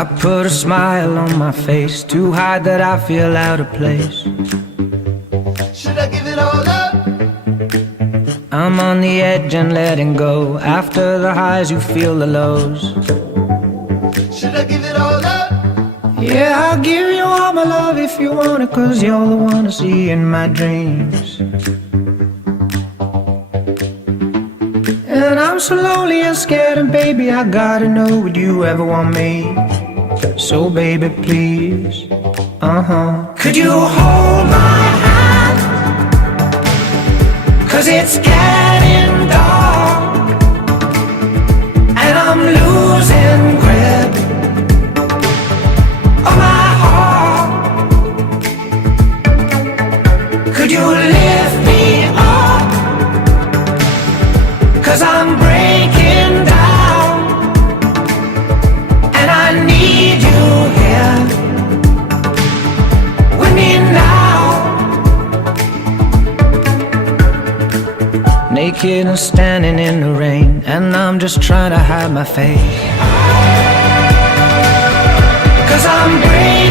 I put a smile on my face to hide that I feel out of place. Should I give it all up? I'm on the edge and letting go. After the highs you feel the lows. Should I give it all up? Yeah, I'll give you all my love if you want it, 'cause you're the one I see in my dreams. And I'm so lonely and scared, and baby, I gotta know, would you ever want me? So baby, please, could you hold my hand? 'Cause it's getting dark, and I'm losing grip of my heart. Could you lift me up? 'Cause I'm breaking down, and I need you here with me now. Naked and standing in the rain, and I'm just trying to hide my face, 'cause I'm breaking